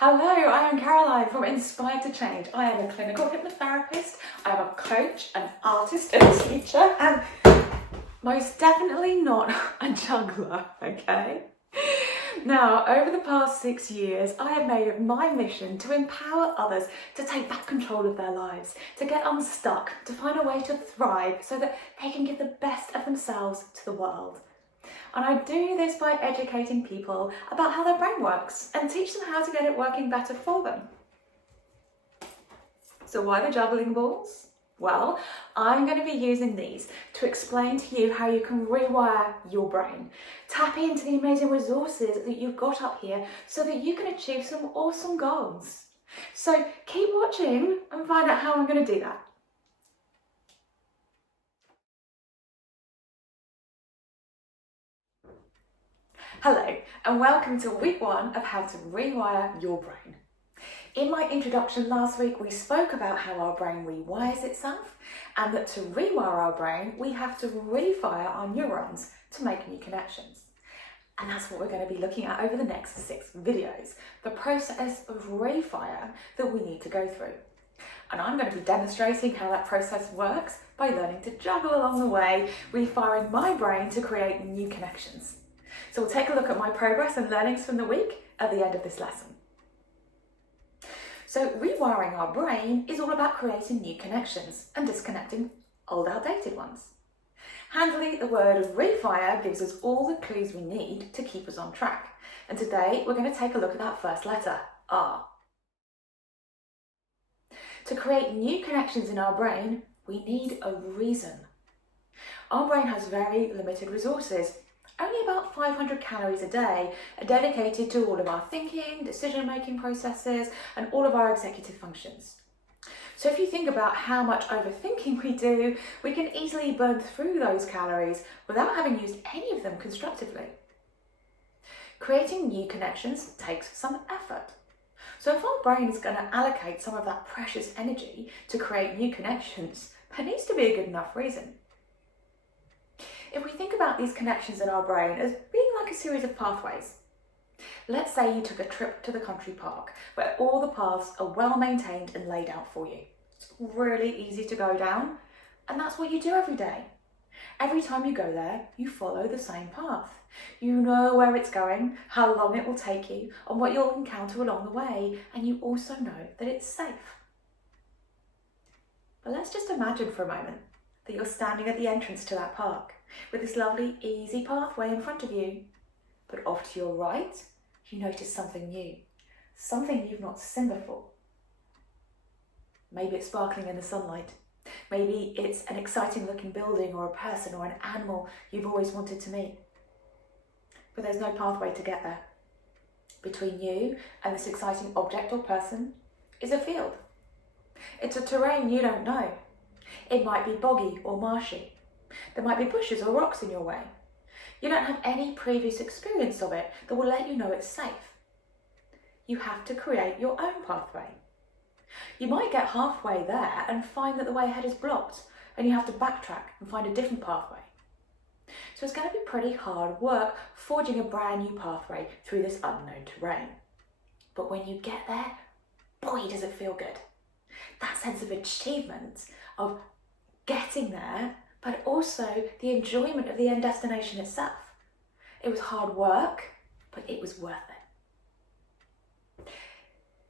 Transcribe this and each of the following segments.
Hello, I am Caroline from Inspired to Change. I am a clinical hypnotherapist, I am a coach, an artist and a teacher, and most definitely not a juggler, okay? Now, over the past 6 years, I have made it my mission to empower others to take back control of their lives, to get unstuck, to find a way to thrive so that they can give the best of themselves to the world. And I do this by educating people about how their brain works and teach them how to get it working better for them. So why the juggling balls? Well, I'm going to be using these to explain to you how you can rewire your brain. Tap into the amazing resources that you've got up here so that you can achieve some awesome goals. So keep watching and find out how I'm going to do that. Hello, and welcome to week 1 of how to rewire your brain. In my introduction last week, we spoke about how our brain rewires itself, and that to rewire our brain, we have to refire our neurons to make new connections. And that's what we're going to be looking at over the next 6 videos, the process of refire that we need to go through. And I'm going to be demonstrating how that process works by learning to juggle along the way, refiring my brain to create new connections. So we'll take a look at my progress and learnings from the week at the end of this lesson. So rewiring our brain is all about creating new connections and disconnecting old outdated ones. Handily, the word refire gives us all the clues we need to keep us on track. And today we're going to take a look at that first letter, R. To create new connections in our brain, we need a reason. Our brain has very limited resources. Only about 500 calories a day are dedicated to all of our thinking, decision-making processes, and all of our executive functions. So if you think about how much overthinking we do, we can easily burn through those calories without having used any of them constructively. Creating new connections takes some effort. So if our brain is going to allocate some of that precious energy to create new connections, there needs to be a good enough reason. If we think about these connections in our brain as being like a series of pathways, let's say you took a trip to the country park where all the paths are well maintained and laid out for you. It's really easy to go down, and that's what you do every day. Every time you go there, you follow the same path. You know where it's going, how long it will take you, and what you'll encounter along the way, and you also know that it's safe. But let's just imagine for a moment that you're standing at the entrance to that park with this lovely, easy pathway in front of you. But off to your right, you notice something new, something you've not seen before. Maybe it's sparkling in the sunlight. Maybe it's an exciting looking building or a person or an animal you've always wanted to meet. But there's no pathway to get there. Between you and this exciting object or person is a field. It's a terrain you don't know. It might be boggy or marshy. There might be bushes or rocks in your way. You don't have any previous experience of it that will let you know it's safe. You have to create your own pathway. You might get halfway there and find that the way ahead is blocked and you have to backtrack and find a different pathway. So it's going to be pretty hard work forging a brand new pathway through this unknown terrain. But when you get there, boy, does it feel good. That sense of achievement, of getting there, but also the enjoyment of the end destination itself. It was hard work, but it was worth it.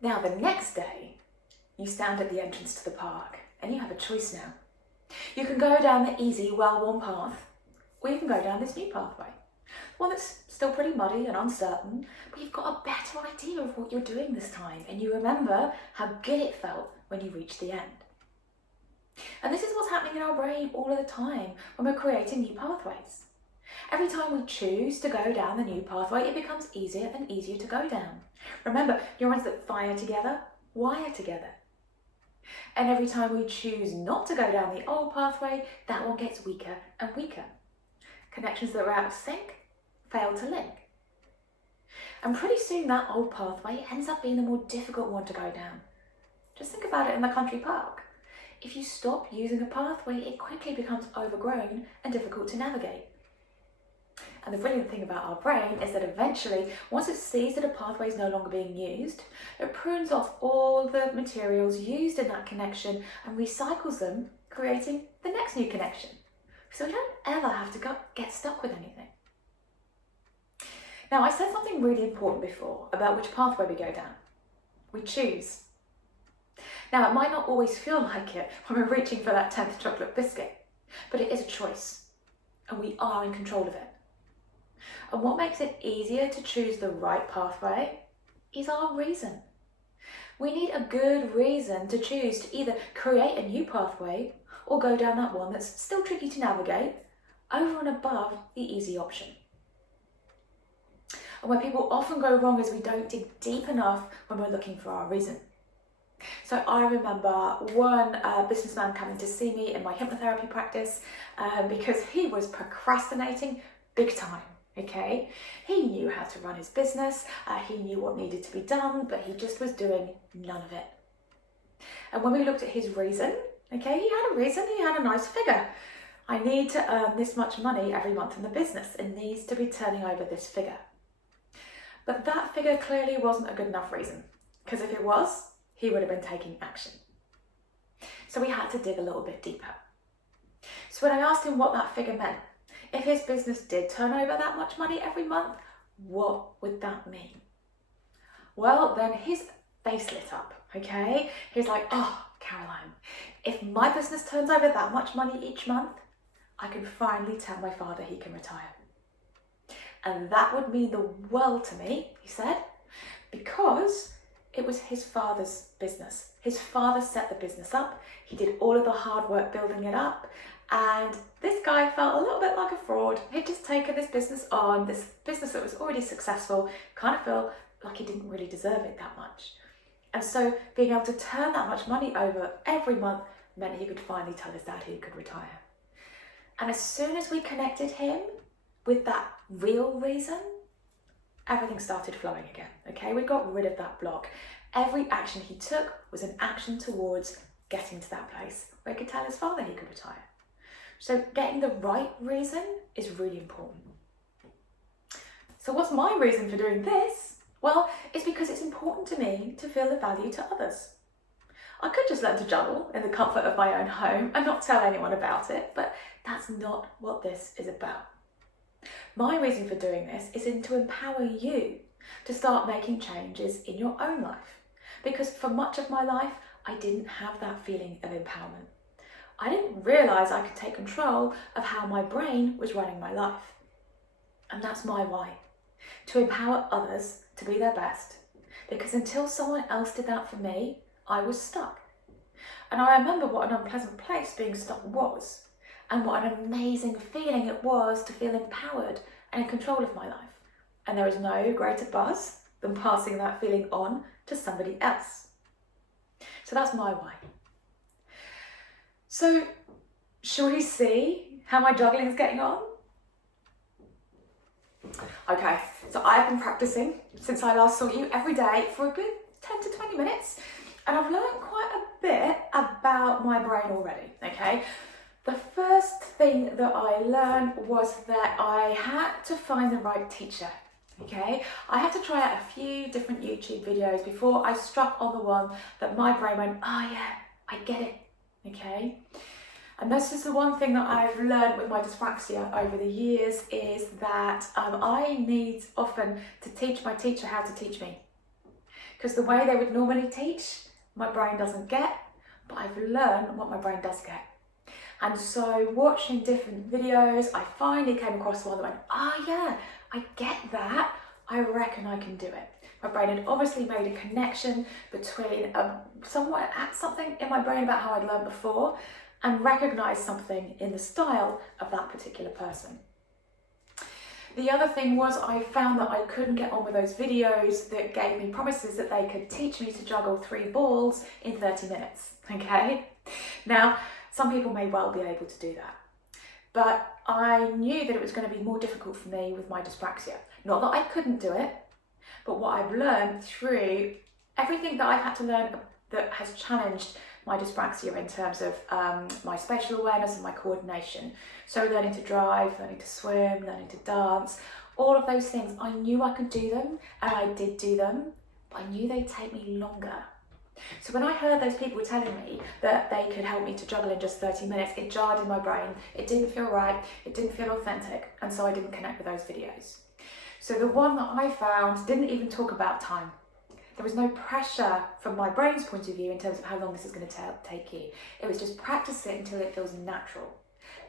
Now the next day, you stand at the entrance to the park and you have a choice now. You can go down the easy, well-worn path, or you can go down this new pathway. One that's still pretty muddy and uncertain, but you've got a better idea of what you're doing this time, and you remember how good it felt when you reached the end. And this is what's happening in our brain all of the time when we're creating new pathways. Every time we choose to go down the new pathway, it becomes easier and easier to go down. Remember, neurons that fire together, wire together. And every time we choose not to go down the old pathway, that one gets weaker and weaker. Connections that are out of sync fail to link. And pretty soon that old pathway ends up being the more difficult one to go down. Just think about it in the country park. If you stop using a pathway, it quickly becomes overgrown and difficult to navigate. And the brilliant thing about our brain is that eventually, once it sees that a pathway is no longer being used, it prunes off all the materials used in that connection and recycles them, creating the next new connection. So we don't ever have to get stuck with anything. Now, I said something really important before about which pathway we go down. We choose. Now, it might not always feel like it when we're reaching for that 10th chocolate biscuit, but it is a choice, and we are in control of it. And what makes it easier to choose the right pathway is our reason. We need a good reason to choose to either create a new pathway or go down that one that's still tricky to navigate over and above the easy option. And where people often go wrong is we don't dig deep enough when we're looking for our reason. So I remember one businessman coming to see me in my hypnotherapy practice because he was procrastinating big time, okay? He knew how to run his business, he knew what needed to be done, but he just was doing none of it. And when we looked at his reason, okay, he had a reason, he had a nice figure. I need to earn this much money every month in the business. It needs to be turning over this figure. But that figure clearly wasn't a good enough reason, because if it was, he would have been taking action. So we had to dig a little bit deeper. So when I asked him what that figure meant, if his business did turn over that much money every month, what would that mean? Well, then his face lit up, okay? He's like, oh, Caroline, if my business turns over that much money each month, I can finally tell my father he can retire. And that would mean the world to me, he said, because it was his father's business. His father set the business up. He did all of the hard work building it up. And this guy felt a little bit like a fraud. He'd just taken this business on, this business that was already successful, kind of felt like he didn't really deserve it that much. And so being able to turn that much money over every month meant he could finally tell his dad he could retire. And as soon as we connected him with that real reason, everything started flowing again, okay? We got rid of that block. Every action he took was an action towards getting to that place where he could tell his father he could retire. So getting the right reason is really important. So what's my reason for doing this? Well, it's because it's important to me to feel the value to others. I could just learn to juggle in the comfort of my own home and not tell anyone about it, but that's not what this is about. My reason for doing this is to empower you to start making changes in your own life. Because for much of my life, I didn't have that feeling of empowerment. I didn't realise I could take control of how my brain was running my life. And that's my why. To empower others to be their best. Because until someone else did that for me, I was stuck. And I remember what an unpleasant place being stuck was. And what an amazing feeling it was to feel empowered and in control of my life. And there is no greater buzz than passing that feeling on to somebody else. So that's my why. So, shall we see how my juggling is getting on? Okay, so I've been practicing since I last saw you every day for a good 10 to 20 minutes. And I've learned quite a bit about my brain already, okay? The first thing that I learned was that I had to find the right teacher, okay? I had to try out a few different YouTube videos before I struck on the one that my brain went, oh yeah, I get it, okay? And this is the one thing that I've learned with my dyspraxia over the years is that I need often to teach my teacher how to teach me. Because the way they would normally teach, my brain doesn't get, but I've learned what my brain does get. And so watching different videos, I finally came across one that went, oh yeah, I get that. I reckon I can do it. My brain had obviously made a connection between something in my brain about how I'd learned before and recognised something in the style of that particular person. The other thing was I found that I couldn't get on with those videos that gave me promises that they could teach me to juggle 3 balls in 30 minutes, okay? Now, some people may well be able to do that, but I knew that it was going to be more difficult for me with my dyspraxia. Not that I couldn't do it, but what I've learned through everything that I've had to learn that has challenged my dyspraxia in terms of my spatial awareness and my coordination. So learning to drive, learning to swim, learning to dance, all of those things, I knew I could do them, and I did do them, but I knew they'd take me longer. So when I heard those people telling me that they could help me to juggle in just 30 minutes, it jarred in my brain. It didn't feel right, it didn't feel authentic, and so I didn't connect with those videos. So the one that I found didn't even talk about time. There was no pressure from my brain's point of view in terms of how long this is going to take you. It was just practice it until it feels natural.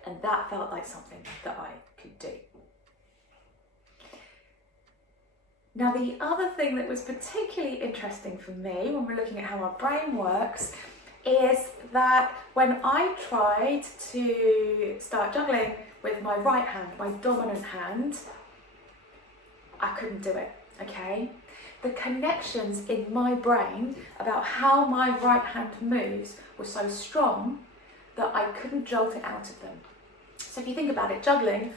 And that felt like something that I could do. Now, the other thing that was particularly interesting for me when we're looking at how our brain works is that when I tried to start juggling with my right hand, my dominant hand, I couldn't do it, okay? The connections in my brain about how my right hand moves were so strong that I couldn't jolt it out of them. So if you think about it, juggling,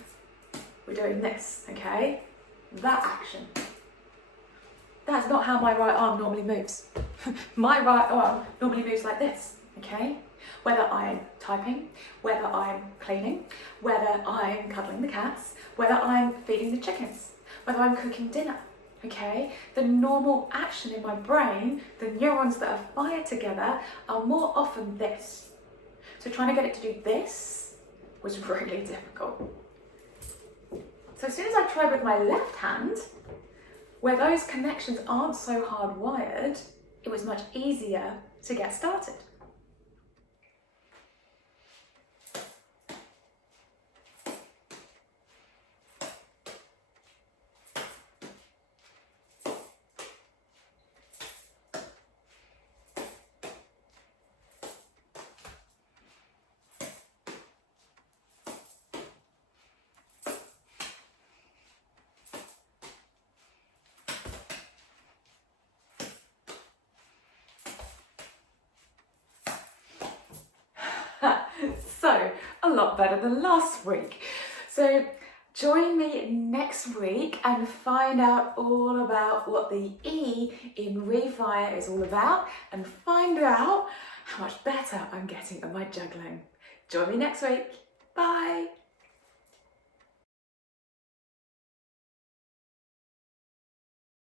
we're doing this, okay? That action. That's not how my right arm normally moves. My right arm normally moves like this, okay? Whether I'm typing, whether I'm cleaning, whether I'm cuddling the cats, whether I'm feeding the chickens, whether I'm cooking dinner, okay? The normal action in my brain, the neurons that are fired together, are more often this. So trying to get it to do this was really difficult. So as soon as I tried with my left hand, where those connections aren't so hardwired, it was much easier to get started. So, a lot better than last week. So, join me next week and find out all about what the E in Rewire is all about, and find out how much better I'm getting at my juggling. Join me next week. Bye.